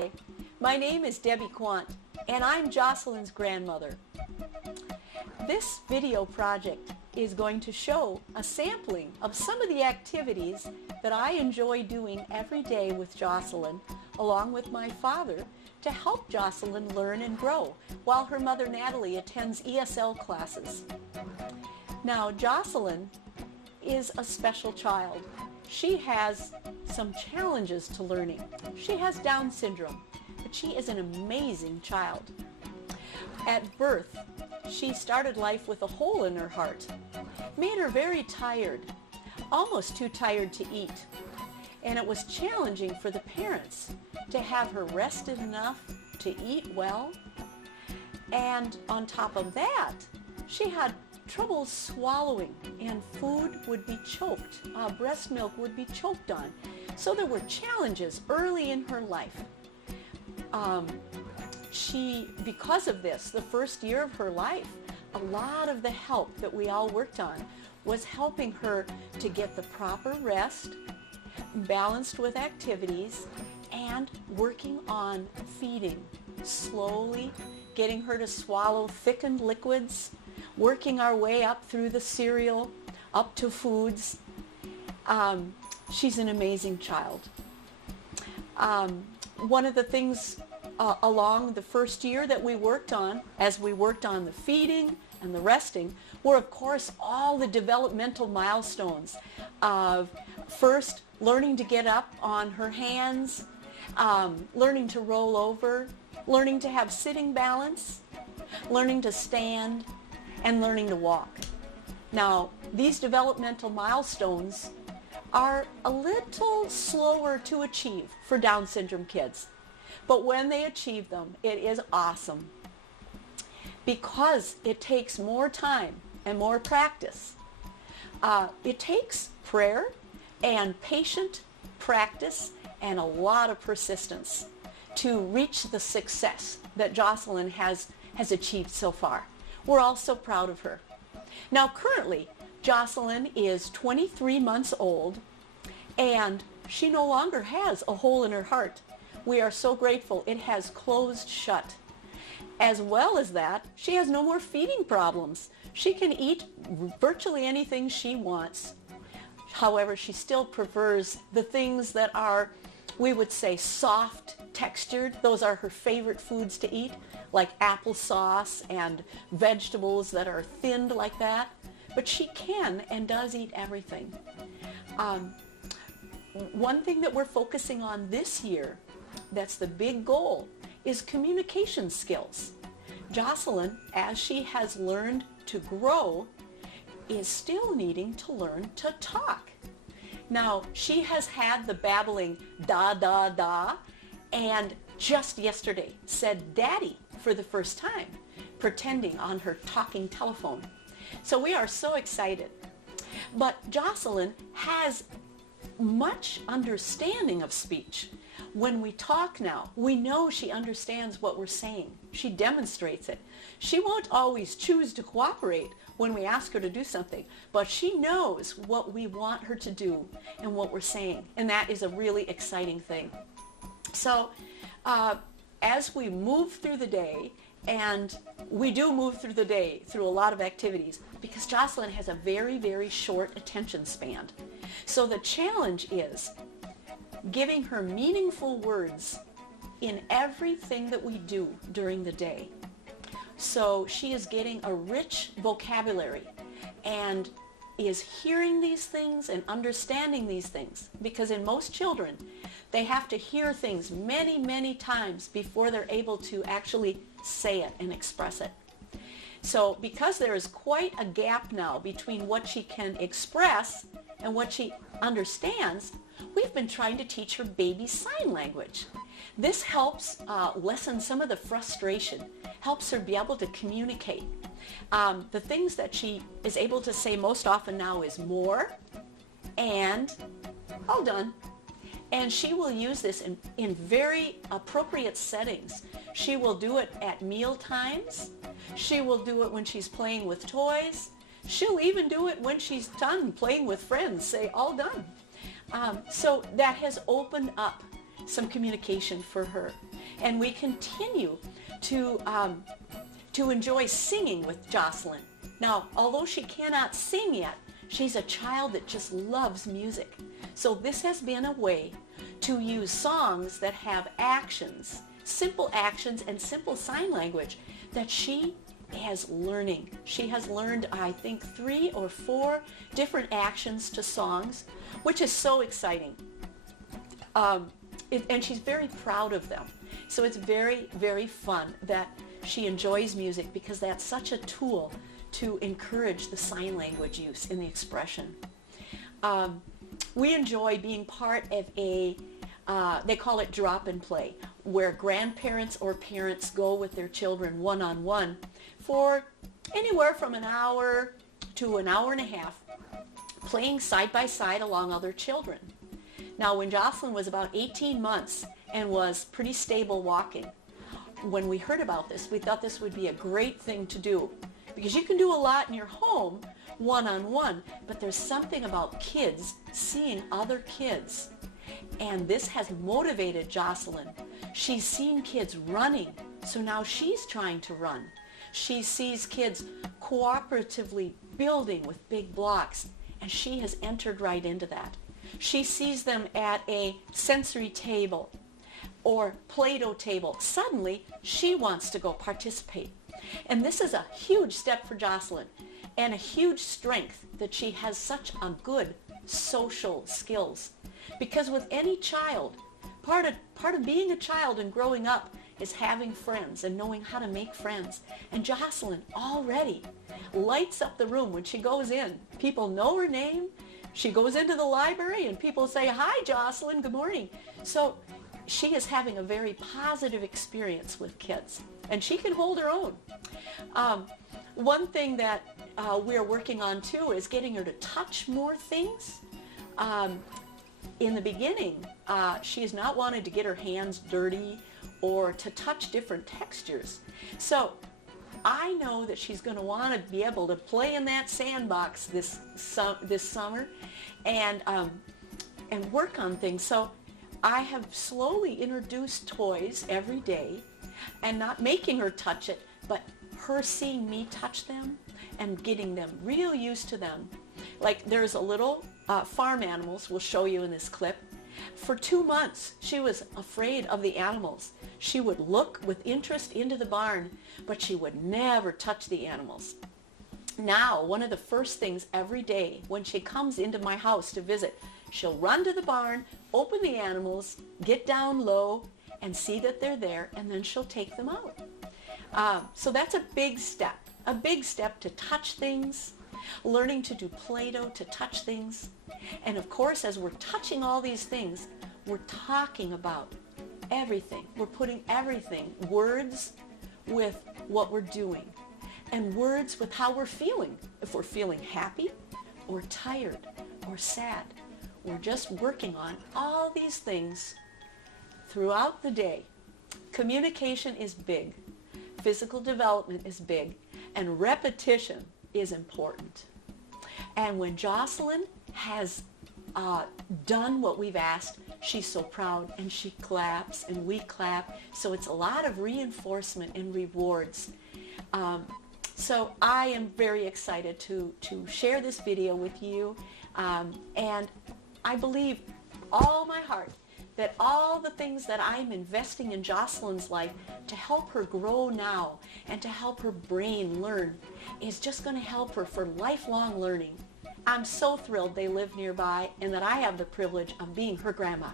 Hi, my name is Debbie Quant, and I'm Jocelyn's grandmother. This video project is going to show a sampling of some of the activities that I enjoy doing every day with Jocelyn, along with my father, to help Jocelyn learn and grow, while her mother Natalie attends ESL classes. Now, Jocelyn is a special child. She has some challenges to learning. She has Down syndrome, but she is an amazing child. At birth, she started life with a hole in her heart. Made her very tired, almost too tired to eat. And it was challenging for the parents to have her rested enough to eat well. And on top of that, she had trouble swallowing, and food would be choked. Breast milk would be choked on. So there were challenges early in her life. Because of this, the first year of her life, a lot of the help that we all worked on was helping her to get the proper rest, balanced with activities, and working on feeding, slowly getting her to swallow thickened liquids, working our way up through the cereal, up to foods. She's an amazing child. One of the things along the first year that we worked on, as we worked on the feeding and the resting, were of course all the developmental milestones of first learning to get up on her hands, learning to roll over, learning to have sitting balance, learning to stand, and learning to walk. Now, these developmental milestones are a little slower to achieve for Down syndrome kids. But when they achieve them, it is awesome, because it takes more time and more practice. It takes prayer and patient practice and a lot of persistence to reach the success that Jocelyn has achieved so far. We're all so proud of her. Now, currently, Jocelyn is 23 months old, and she no longer has a hole in her heart. We are so grateful it has closed shut. As well as that, she has no more feeding problems. She can eat virtually anything she wants. However, she still prefers the things that are, we would say, soft textured. Those are her favorite foods to eat, like applesauce and vegetables that are thinned like that. But she can and does eat everything. One thing that we're focusing on this year, that's the big goal, is communication skills. Jocelyn, as she has learned to grow, is still needing to learn to talk. Now, she has had the babbling da, da, da, and just yesterday said daddy for the first time, pretending on her talking telephone. So we are so excited. But Jocelyn has much understanding of speech. When we talk now, we know she understands what we're saying. She demonstrates it. She won't always choose to cooperate when we ask her to do something, but she knows what we want her to do and what we're saying, and that is a really exciting thing. So as we move through the day, and we do move through the day through a lot of activities, because Jocelyn has a very, very short attention span. So the challenge is giving her meaningful words in everything that we do during the day. So she is getting a rich vocabulary and is hearing these things and understanding these things, because in most children, they have to hear things many, many times before they're able to actually say it and express it. So because there is quite a gap now between what she can express and what she understands, we've been trying to teach her baby sign language. This helps lessen some of the frustration, helps her be able to communicate. The things that she is able to say most often now is more and all done. And she will use this in very appropriate settings. She will do it at meal times. She will do it when she's playing with toys. She'll even do it when she's done playing with friends, say, all done. So that has opened up some communication for her. And we continue to enjoy singing with Jocelyn. Now, although she cannot sing yet, she's a child that just loves music. So this has been a way to use songs that have actions, simple actions and simple sign language that she is learning. She has learned, I think, 3 or 4 different actions to songs, which is so exciting. And she's very proud of them. So it's very, very fun that she enjoys music, because that's such a tool to encourage the sign language use in the expression. We enjoy being part of a, they call it drop and play, where grandparents or parents go with their children one-on-one for anywhere from an hour to an hour and a half, playing side by side along other children. Now, when Jocelyn was about 18 months and was pretty stable walking, when we heard about this, we thought this would be a great thing to do, because you can do a lot in your home one-on-one, but there's something about kids seeing other kids. And this has motivated Jocelyn. She's seen kids running, so now she's trying to run. She sees kids cooperatively building with big blocks, and she has entered right into that. She sees them at a sensory table or Play-Doh table. Suddenly, she wants to go participate. And this is a huge step for Jocelyn, and a huge strength that she has such a good social skills. Because with any child, part of being a child and growing up is having friends and knowing how to make friends. And Jocelyn already lights up the room when she goes in. People know her name. She goes into the library and people say, "Hi, Jocelyn, good morning." So she is having a very positive experience with kids, and she can hold her own. One thing that we're working on too is getting her to touch more things. In the beginning, she has not wanted to get her hands dirty or to touch different textures. So I know that she's going to want to be able to play in that sandbox this summer and work on things. So I have slowly introduced toys every day, and not making her touch it, but her seeing me touch them and getting them real used to them. Like there's a little farm animals, we'll show you in this clip. For 2 months, she was afraid of the animals. She would look with interest into the barn, but she would never touch the animals. Now, one of the first things every day when she comes into my house to visit, she'll run to the barn, open the animals, get down low, and see that they're there, and then she'll take them out. So that's a big step to touch things, learning to do Play-Doh to touch things. And of course, as we're touching all these things, we're talking about everything. We're putting everything, words with what we're doing, and words with how we're feeling. If we're feeling happy or tired or sad, we're just working on all these things throughout the day. Communication is big. Physical development is big. And repetition is important. And when Jocelyn has done what we've asked, she's so proud, and she claps and we clap. So it's a lot of reinforcement and rewards. So I am very excited to share this video with you. And I believe all my heart that all the things that I'm investing in Jocelyn's life to help her grow now and to help her brain learn is just going to help her for lifelong learning. I'm so thrilled they live nearby and that I have the privilege of being her grandma.